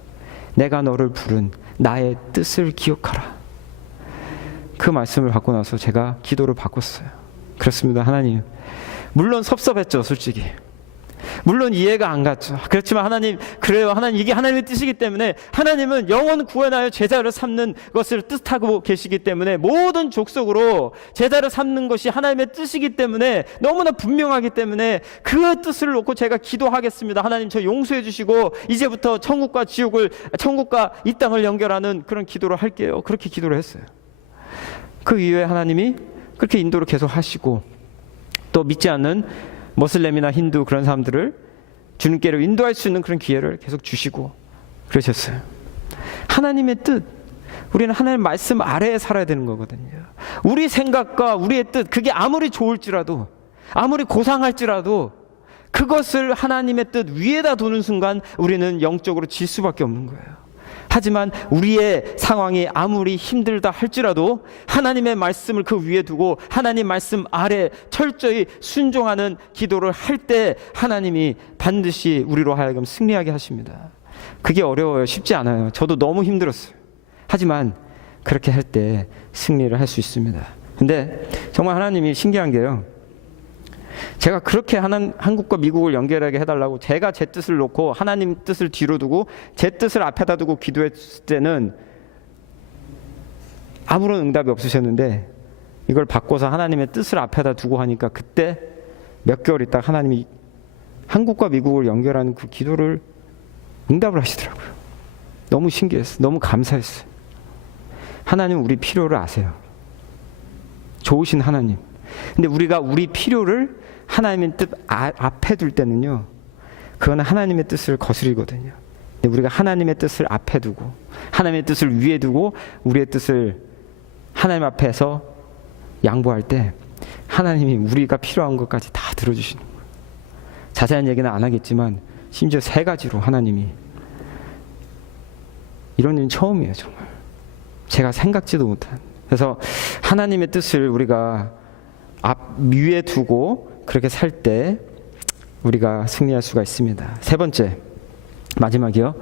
내가 너를 부른 나의 뜻을 기억하라. 그 말씀을 받고 나서 제가 기도를 바꿨어요. 그렇습니다. 하나님, 물론 섭섭했죠. 솔직히 물론 이해가 안 갔죠. 그렇지만 하나님, 그래요. 하나님, 이게 하나님의 뜻이기 때문에, 하나님은 영혼 구원하여 제자를 삼는 것을 뜻하고 계시기 때문에, 모든 족속으로 제자를 삼는 것이 하나님의 뜻이기 때문에, 너무나 분명하기 때문에 그 뜻을 놓고 제가 기도하겠습니다. 하나님, 저 용서해 주시고 이제부터 천국과 지옥을, 천국과 이 땅을 연결하는 그런 기도를 할게요. 그렇게 기도를 했어요. 그 이후에 하나님이 그렇게 인도를 계속 하시고, 또 믿지 않는 모슬렘이나 힌두 그런 사람들을 주님께로 인도할 수 있는 그런 기회를 계속 주시고 그러셨어요. 하나님의 뜻, 우리는 하나님의 말씀 아래에 살아야 되는 거거든요. 우리 생각과 우리의 뜻, 그게 아무리 좋을지라도, 아무리 고상할지라도 그것을 하나님의 뜻 위에다 두는 순간 우리는 영적으로 질 수밖에 없는 거예요. 하지만 우리의 상황이 아무리 힘들다 할지라도 하나님의 말씀을 그 위에 두고 하나님 말씀 아래 철저히 순종하는 기도를 할 때 하나님이 반드시 우리로 하여금 승리하게 하십니다. 그게 어려워요. 쉽지 않아요. 저도 너무 힘들었어요. 하지만 그렇게 할 때 승리를 할 수 있습니다. 근데 정말 하나님이 신기한 게요, 제가 그렇게 한국과 미국을 연결하게 해달라고 제가 제 뜻을 놓고 하나님 뜻을 뒤로 두고 제 뜻을 앞에다 두고 기도했을 때는 아무런 응답이 없으셨는데, 이걸 바꿔서 하나님의 뜻을 앞에다 두고 하니까 그때 몇 개월 있다가 하나님이 한국과 미국을 연결하는 그 기도를 응답을 하시더라고요. 너무 신기했어요. 너무 감사했어요. 하나님 우리 필요를 아세요. 좋으신 하나님. 근데 우리가 우리 필요를 하나님의 뜻 앞에 둘 때는요, 그건 하나님의 뜻을 거스리거든요. 근데 우리가 하나님의 뜻을 앞에 두고 하나님의 뜻을 위에 두고 우리의 뜻을 하나님 앞에서 양보할 때 하나님이 우리가 필요한 것까지 다 들어주시는 거예요. 자세한 얘기는 안 하겠지만 심지어 3가지로 하나님이, 이런 일은 처음이에요. 정말 제가 생각지도 못한. 그래서 하나님의 뜻을 우리가 위에 두고 그렇게 살 때 우리가 승리할 수가 있습니다. 3번째, 마지막이요.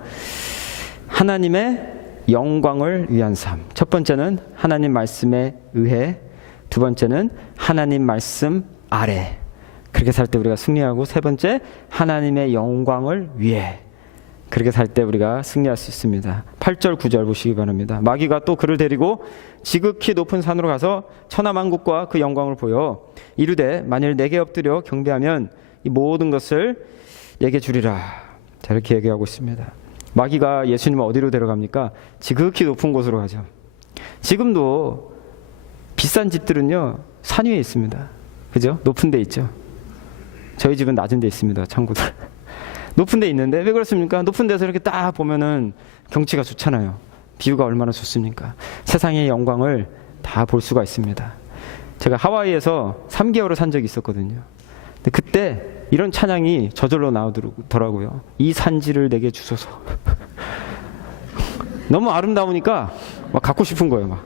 하나님의 영광을 위한 삶. 첫 번째는 하나님 말씀에 의해, 두 번째는 하나님 말씀 아래. 그렇게 살 때 우리가 승리하고, 3번째, 하나님의 영광을 위해. 그렇게 살 때 우리가 승리할 수 있습니다. 8절 9절 보시기 바랍니다. 마귀가 또 그를 데리고 지극히 높은 산으로 가서 천하만국과 그 영광을 보여 이르되 만일 내게 엎드려 경배하면 이 모든 것을 내게 주리라. 자, 이렇게 얘기하고 있습니다. 마귀가 예수님을 어디로 데려갑니까? 지극히 높은 곳으로 가죠. 지금도 비싼 집들은요, 산 위에 있습니다. 그죠? 높은 데 있죠. 저희 집은 낮은 데 있습니다. 참고들. 높은 데 있는데 왜 그렇습니까? 높은 데서 이렇게 딱 보면은 경치가 좋잖아요. 뷰가 얼마나 좋습니까? 세상의 영광을 다 볼 수가 있습니다. 제가 하와이에서 3개월을 산 적이 있었거든요. 근데 그때 이런 찬양이 저절로 나오더라고요. 이 산지를 내게 주소서. 너무 아름다우니까 막 갖고 싶은 거예요. 막.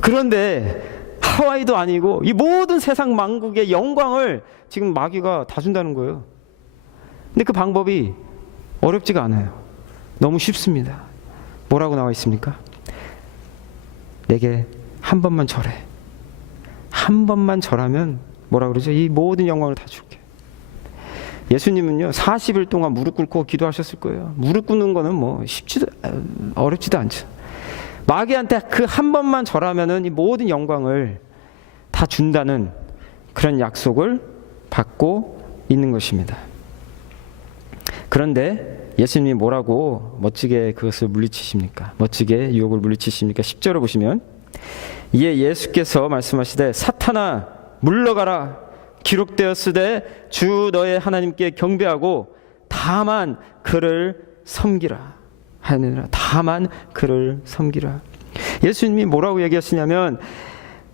그런데 하와이도 아니고 이 모든 세상 만국의 영광을 지금 마귀가 다 준다는 거예요. 근데 그 방법이 어렵지가 않아요. 너무 쉽습니다. 뭐라고 나와 있습니까? 내게 한 번만 절해. 한 번만 절하면 뭐라 그러죠? 이 모든 영광을 다 줄게. 예수님은요 40일 동안 무릎 꿇고 기도하셨을 거예요. 무릎 꿇는 거는 뭐 어렵지도 않죠. 마귀한테 그 한 번만 절하면은 이 모든 영광을 다 준다는 그런 약속을 받고 있는 것입니다. 그런데 예수님이 뭐라고 멋지게 그것을 물리치십니까? 멋지게 유혹을 물리치십니까? 10절을 보시면 이에 예수께서 말씀하시되 사탄아 물러가라 기록되었으되 주 너의 하나님께 경배하고 다만 그를 섬기라 하느니라. 다만 그를 섬기라. 예수님이 뭐라고 얘기하시냐면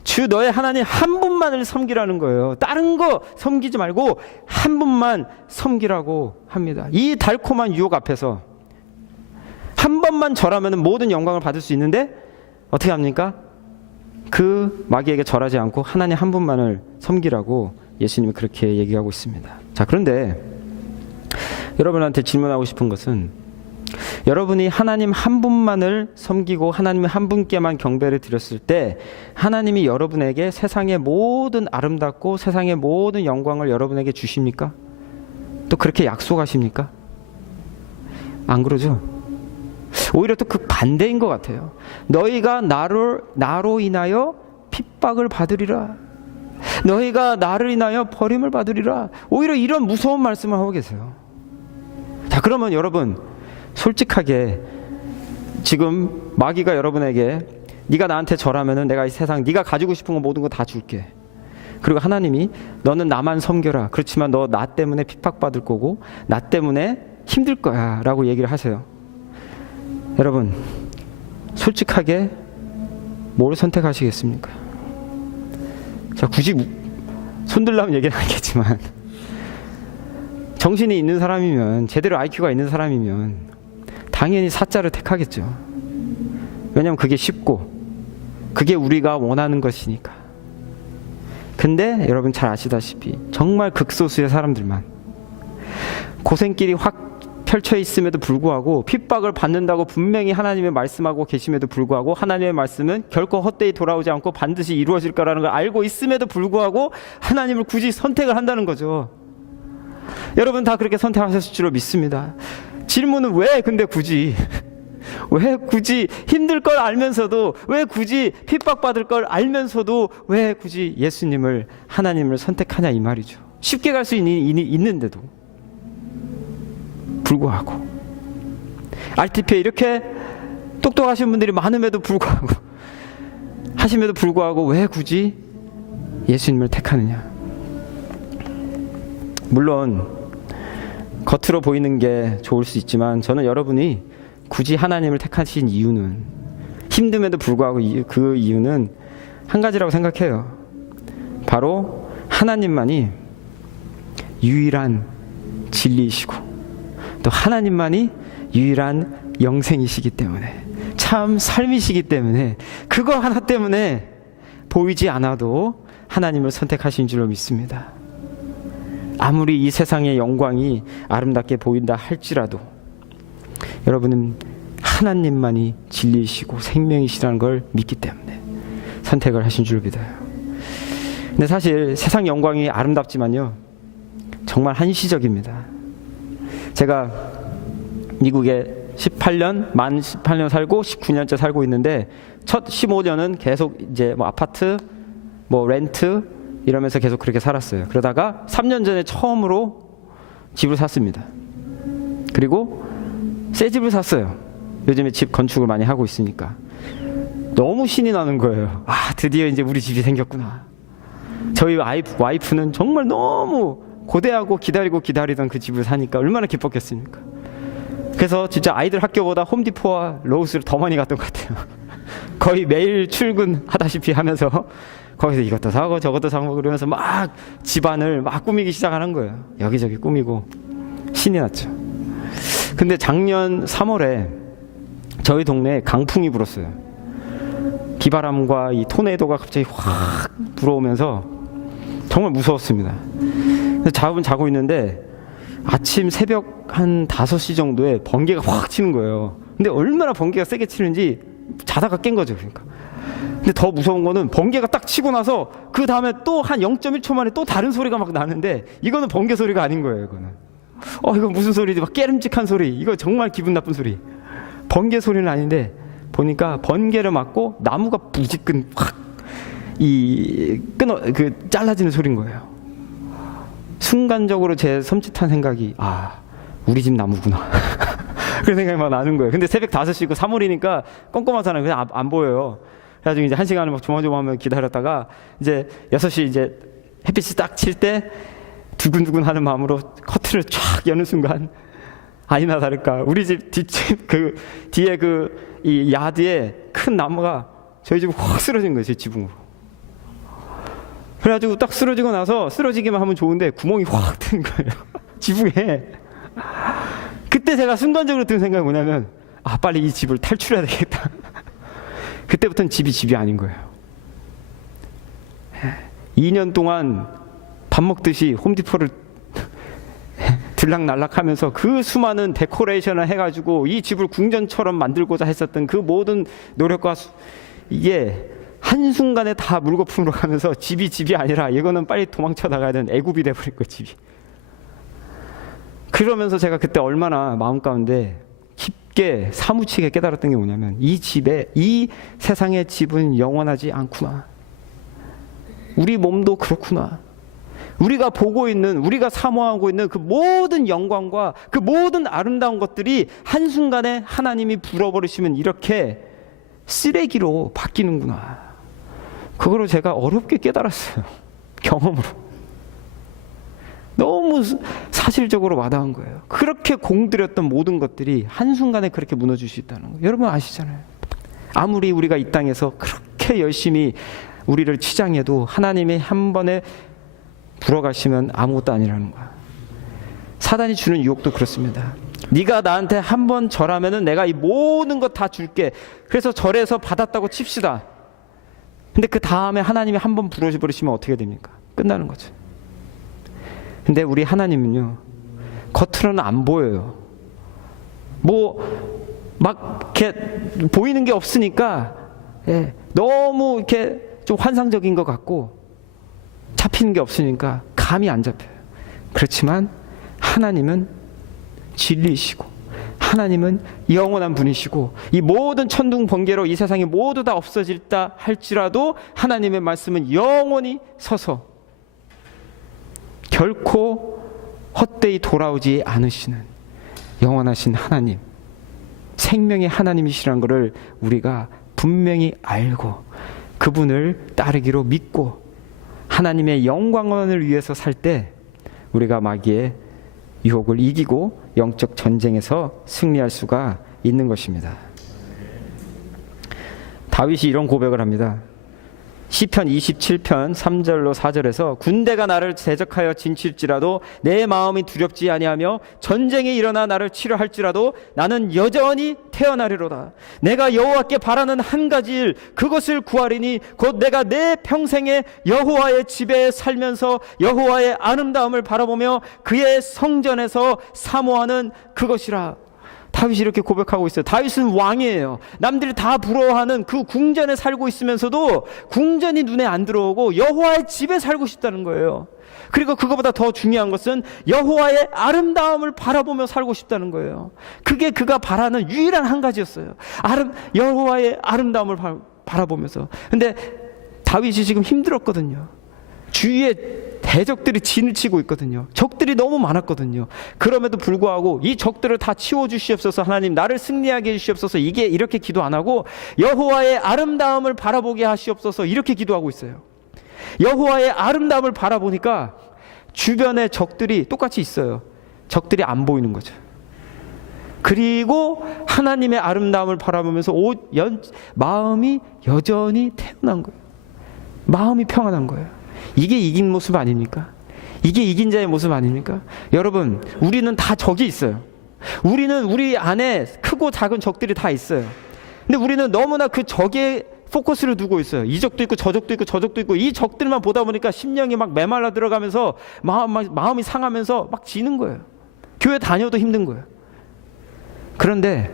주 너의 하나님 한 분만을 섬기라는 거예요. 다른 거 섬기지 말고 한 분만 섬기라고 합니다. 이 달콤한 유혹 앞에서 한 번만 절하면 모든 영광을 받을 수 있는데 어떻게 합니까? 그 마귀에게 절하지 않고 하나님 한 분만을 섬기라고 예수님이 그렇게 얘기하고 있습니다. 자, 그런데 여러분한테 질문하고 싶은 것은, 여러분이 하나님 한 분만을 섬기고 하나님 한 분께만 경배를 드렸을 때 하나님이 여러분에게 세상의 모든 아름답고 세상의 모든 영광을 여러분에게 주십니까? 또 그렇게 약속하십니까? 안 그러죠? 오히려 또 그 반대인 것 같아요. 너희가 나로 인하여 핍박을 받으리라. 너희가 나를 인하여 버림을 받으리라. 오히려 이런 무서운 말씀을 하고 계세요. 자, 그러면 여러분 솔직하게 지금 마귀가 여러분에게 네가 나한테 절하면은 내가 이 세상 네가 가지고 싶은 거 모든 거 다 줄게. 그리고 하나님이 너는 나만 섬겨라. 그렇지만 너 나 때문에 핍박받을 거고 나 때문에 힘들 거야 라고 얘기를 하세요. 여러분 솔직하게 뭘 선택하시겠습니까? 자, 굳이 손들라면 얘기는 하겠지만 정신이 있는 사람이면, 제대로 IQ가 있는 사람이면 당연히 사자를 택하겠죠. 왜냐하면 그게 쉽고 그게 우리가 원하는 것이니까. 근데 여러분 잘 아시다시피 정말 극소수의 사람들만 고생길이 확 펼쳐 있음에도 불구하고 핍박을 받는다고 분명히 하나님의 말씀하고 계심에도 불구하고 하나님의 말씀은 결코 헛되이 돌아오지 않고 반드시 이루어질 거라는 걸 알고 있음에도 불구하고 하나님을 굳이 선택을 한다는 거죠. 여러분 다 그렇게 선택하셨을 줄로 믿습니다. 질문은 왜 근데 굳이 왜 굳이 힘들 걸 알면서도, 왜 굳이 핍박받을 걸 알면서도 왜 굳이 예수님을, 하나님을 선택하냐 이 말이죠. 쉽게 갈 수 있는데도 불구하고, RTP에 이렇게 똑똑하신 분들이 많음에도 불구하고 하심에도 불구하고 왜 굳이 예수님을 택하느냐. 물론 겉으로 보이는 게 좋을 수 있지만 저는 여러분이 굳이 하나님을 택하신 이유는, 힘듦에도 불구하고 그 이유는 한 가지라고 생각해요. 바로 하나님만이 유일한 진리이시고 또 하나님만이 유일한 영생이시기 때문에, 참 삶이시기 때문에, 그거 하나 때문에 보이지 않아도 하나님을 선택하신 줄로 믿습니다. 아무리 이 세상의 영광이 아름답게 보인다 할지라도 여러분은 하나님만이 진리이시고 생명이시라는 걸 믿기 때문에 선택을 하신 줄 믿어요. 근데 사실 세상 영광이 아름답지만요, 정말 한시적입니다. 제가 미국에 만 18년 살고 19년째 살고 있는데, 첫 15년은 계속 이제 뭐 아파트, 뭐 렌트 이러면서 계속 그렇게 살았어요. 그러다가 3년 전에 처음으로 집을 샀습니다. 그리고 새 집을 샀어요. 요즘에 집 건축을 많이 하고 있으니까 너무 신이 나는 거예요. 아, 드디어 이제 우리 집이 생겼구나. 저희 와이프는 정말 너무 고대하고 기다리던 그 집을 사니까 얼마나 기뻤겠습니까? 그래서 진짜 아이들 학교보다 홈디포와 로우스를 더 많이 갔던 것 같아요. 거의 매일 출근하다시피 하면서 거기서 이것도 사고 저것도 사고 그러면서 막 집안을 막 꾸미기 시작하는 거예요. 여기저기 꾸미고 신이 났죠. 근데 작년 3월에 저희 동네에 강풍이 불었어요. 비바람과 이 토네이도가 갑자기 확 불어오면서 정말 무서웠습니다. 그래서 자고 있는데 아침 새벽 한 5시 정도에 번개가 확 치는 거예요. 근데 얼마나 번개가 세게 치는지 자다가 깬 거죠. 그러니까. 근데 더 무서운 거는 번개가 딱 치고 나서 그 다음에 또 한 0.1초 만에 또 다른 소리가 막 나는데, 이거는 번개 소리가 아닌 거예요. 이거는 이거 무슨 소리지? 막 깨름직한 소리. 이거 정말 기분 나쁜 소리. 번개 소리는 아닌데 보니까 번개를 맞고 나무가 부지끈 확 잘라지는 소리인 거예요. 순간적으로 제 섬찟한 생각이, 우리 집 나무구나. 그런 생각이 막 나는 거예요. 근데 새벽 5시고 3월이니까 껌껌하잖아요. 그냥 안 보여요. 그래가지고 이제 1시간을 막 조마조마하면 기다렸다가 이제 6시 이제 햇빛이 딱 칠 때 두근두근 하는 마음으로 커튼을 쫙 여는 순간, 아니나 다를까 우리 집 뒷집 그 뒤에 이 야드에 큰 나무가 저희 집으로 확 쓰러진 거예요. 제 지붕으로. 그래가지고 딱 쓰러지고 나서, 쓰러지기만 하면 좋은데 구멍이 확 튼 거예요. 지붕에. 그때 제가 순간적으로 든 생각이 뭐냐면, 빨리 이 집을 탈출해야 되겠다. 그때부터는 집이 아닌 거예요. 2년 동안 밥 먹듯이 홈디포를 들락날락하면서 그 수많은 데코레이션을 해가지고 이 집을 궁전처럼 만들고자 했었던 그 모든 노력과 이게 한순간에 다 물거품으로 가면서 집이 아니라 이거는 빨리 도망쳐 나가야 되는 애굽이 돼버린 거예요, 집이. 그러면서 제가 그때 얼마나 마음 가운데 깊게 사무치게 깨달았던 게 뭐냐면, 이 세상의 집은 영원하지 않구나. 우리 몸도 그렇구나. 우리가 보고 있는, 우리가 사모하고 있는 그 모든 영광과 그 모든 아름다운 것들이 한순간에 하나님이 불어버리시면 이렇게 쓰레기로 바뀌는구나. 그거를 제가 어렵게 깨달았어요. 경험으로. 너무 사실적으로 와닿은 거예요. 그렇게 공들였던 모든 것들이 한순간에 그렇게 무너질 수 있다는 거예요. 여러분 아시잖아요. 아무리 우리가 이 땅에서 그렇게 열심히 우리를 치장해도 하나님이 한 번에 불어가시면 아무것도 아니라는 거야. 사단이 주는 유혹도 그렇습니다. 네가 나한테 한 번 절하면은 내가 이 모든 것 다 줄게. 그래서 절에서 받았다고 칩시다. 근데 그 다음에 하나님이 한 번 불어버리시면 어떻게 됩니까? 끝나는 거죠. 근데 우리 하나님은요, 겉으로는 안 보여요. 막 이렇게 보이는 게 없으니까 너무 이렇게 좀 환상적인 것 같고 잡히는 게 없으니까 감이 안 잡혀요. 그렇지만 하나님은 진리이시고 하나님은 영원한 분이시고 이 모든 천둥 번개로 이 세상이 모두 다 없어질다 할지라도 하나님의 말씀은 영원히 서서 결코 헛되이 돌아오지 않으시는 영원하신 하나님, 생명의 하나님이시라는 것을 우리가 분명히 알고 그분을 따르기로 믿고 하나님의 영광을 위해서 살 때 우리가 마귀의 유혹을 이기고 영적 전쟁에서 승리할 수가 있는 것입니다. 다윗이 이런 고백을 합니다. 시편 27편 3절로 4절에서 군대가 나를 대적하여 진칠지라도 내 마음이 두렵지 아니하며 전쟁이 일어나 나를 치려 할지라도 나는 여전히 태어나리로다. 내가 여호와께 바라는 한 가지 일 그것을 구하리니 곧 내가 내 평생에 여호와의 집에 살면서 여호와의 아름다움을 바라보며 그의 성전에서 사모하는 그것이라. 다윗이 이렇게 고백하고 있어요. 다윗은 왕이에요. 남들이 다 부러워하는 그 궁전에 살고 있으면서도 궁전이 눈에 안 들어오고 여호와의 집에 살고 싶다는 거예요. 그리고 그거보다 더 중요한 것은 여호와의 아름다움을 바라보며 살고 싶다는 거예요. 그게 그가 바라는 유일한 한 가지였어요. 여호와의 아름다움을 바라보면서. 근데 다윗이 지금 힘들었거든요. 주위에 대적들이 진을 치고 있거든요. 적들이 너무 많았거든요. 그럼에도 불구하고 이 적들을 다 치워주시옵소서, 하나님 나를 승리하게 해주시옵소서, 이게 이렇게 기도 안 하고 여호와의 아름다움을 바라보게 하시옵소서 이렇게 기도하고 있어요. 여호와의 아름다움을 바라보니까 주변에 적들이 똑같이 있어요. 적들이 안 보이는 거죠. 그리고 하나님의 아름다움을 바라보면서 마음이 여전히 태어난 거예요. 마음이 평안한 거예요. 이게 이긴 모습 아닙니까? 이게 이긴 자의 모습 아닙니까? 여러분, 우리는 다 적이 있어요. 우리는 우리 안에 크고 작은 적들이 다 있어요. 근데 우리는 너무나 그 적에 포커스를 두고 있어요. 이 적도 있고 저 적도 있고 저 적도 있고 이 적들만 보다 보니까 심령이 막 메말라 들어가면서 마음이 상하면서 막 지는 거예요. 교회 다녀도 힘든 거예요. 그런데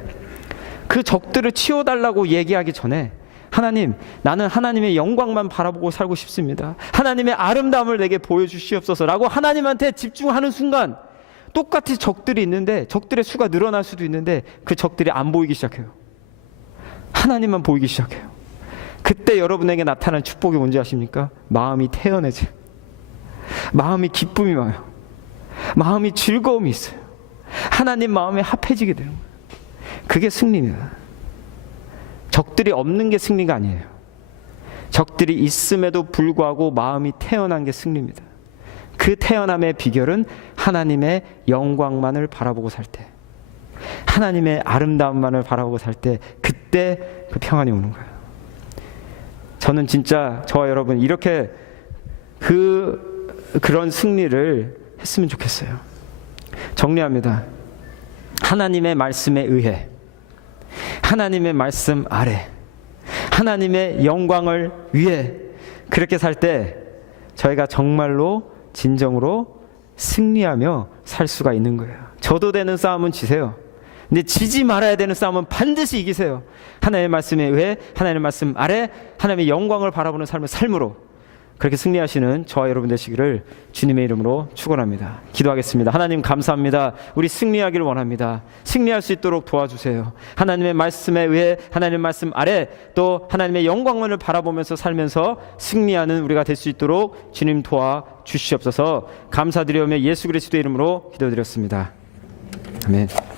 그 적들을 치워달라고 얘기하기 전에 하나님, 나는 하나님의 영광만 바라보고 살고 싶습니다. 하나님의 아름다움을 내게 보여주시옵소서라고 하나님한테 집중하는 순간 똑같이 적들이 있는데 적들의 수가 늘어날 수도 있는데 그 적들이 안 보이기 시작해요. 하나님만 보이기 시작해요. 그때 여러분에게 나타난 축복이 뭔지 아십니까? 마음이 태연해져요. 마음이 기쁨이 와요. 마음이 즐거움이 있어요. 하나님 마음에 합해지게 되는 거예요. 그게 승리입니다. 적들이 없는 게 승리가 아니에요. 적들이 있음에도 불구하고 마음이 태어난 게 승리입니다. 그 태어남의 비결은 하나님의 영광만을 바라보고 살 때, 하나님의 아름다움만을 바라보고 살 때, 그때 그 평안이 오는 거예요. 저는 진짜 저와 여러분 이렇게 그런 승리를 했으면 좋겠어요. 정리합니다. 하나님의 말씀에 의해, 하나님의 말씀 아래, 하나님의 영광을 위해 그렇게 살 때 저희가 정말로 진정으로 승리하며 살 수가 있는 거예요. 져도 되는 싸움은 지세요. 근데 지지 말아야 되는 싸움은 반드시 이기세요. 하나님의 말씀에 의해 하나님의 말씀 아래 하나님의 영광을 바라보는 삶을 삶으로 그렇게 승리하시는 저와 여러분 되시기를 주님의 이름으로 축원합니다. 기도하겠습니다. 하나님 감사합니다. 우리 승리하기를 원합니다. 승리할 수 있도록 도와주세요. 하나님의 말씀에 의해 하나님의 말씀 아래 또 하나님의 영광만을 바라보면서 살면서 승리하는 우리가 될 수 있도록 주님 도와 주시옵소서. 감사드리오며 예수 그리스도의 이름으로 기도드렸습니다. 아멘.